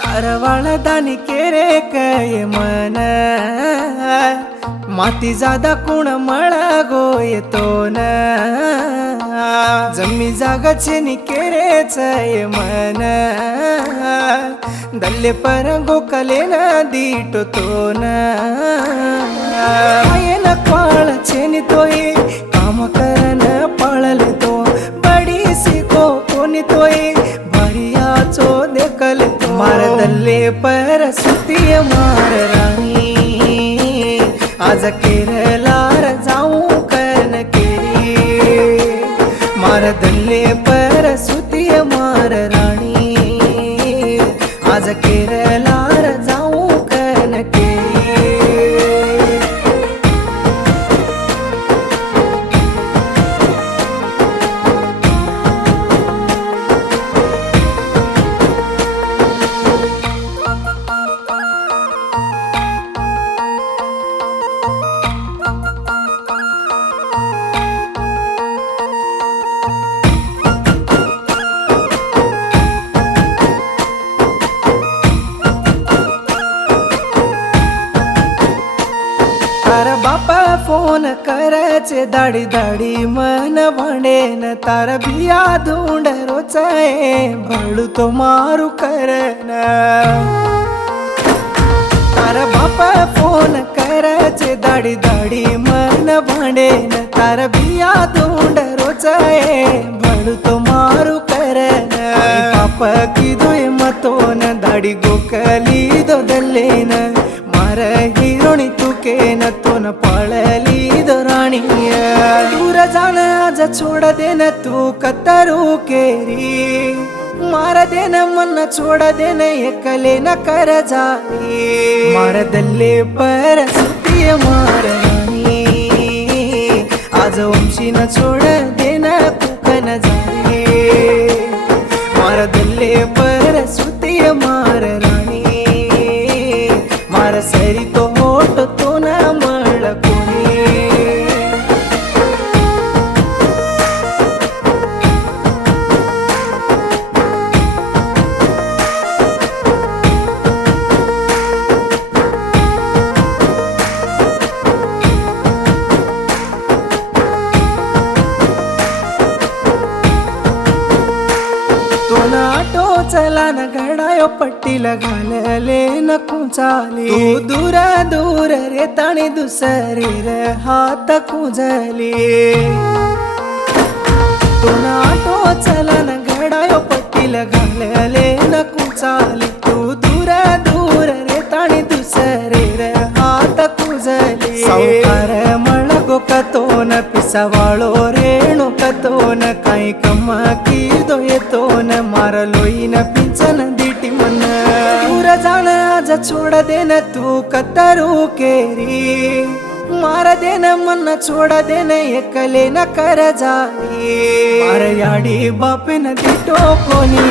तारवाळदानी केरे काय मन माती जादा कुण मळा गोयतो न जमी जागाचे नि केरेच मन दल्ले पर गोकले न दीटो तो न न काळ छेनी तोय काम करन पळले तो बडी सिको कोणी तोय भरियाचो देखल तो मार दल्ले पर सुतिय मार राणी आज केरलार जाऊ कन केरी मार दल्ले पर सुतिय मार राणी आज केरलार जाऊ कन केरी तारा बापा फोन करायचे दाडी दाडी मन भनेन तारा बिया धुंड रोचाए भळू तो मारू करन तारा बापा फोन करायचे दाडी दाडी मन भनेन तारा बिया धुंड रोचाए भळू तो मारू करन पापा कीदोय मतोन दाडी गोकली दो दल्लेन मार हिरोणी तुकेन तोन पळली दो राणीय दूर जान आज छोड़ देन तू कतरू केरी मार देन मन छोड़ देन एकले न कर जाई मार दल्ले पर सुतिय मार राणी आज वंशी न छोड़ देन कुकन जाई मार दल्ले पर सुतिय मार राणी मार सरी तो होट तो न मळ कोणी तोन आटो चला न घडायो पट्टीला घालले न कुंचाली तू दूर दूर रे ताणी दुसरी रे हात कुंजली तोन आटो चला न घडायो पट्टीला घालले न कुंचाली तू दूर दूर रे ताणी दुसरी रे हात कुंजली सावकार मळगो कतोन पिसवाळो रेणु कतोन काही कम कीदो येतोन मारलोईन पिंचन दीटी मन दूर जान आज छोड़ देन तू कतरू केरी मार देन मन छोड़ देन एकले न कर जाई मार याडी बापेन दीटो कोणी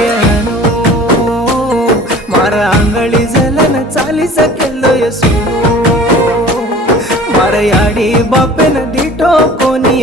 मार आंगळी जलन चाली सकेलो यसू मार याडी बापेन दीटो कोणी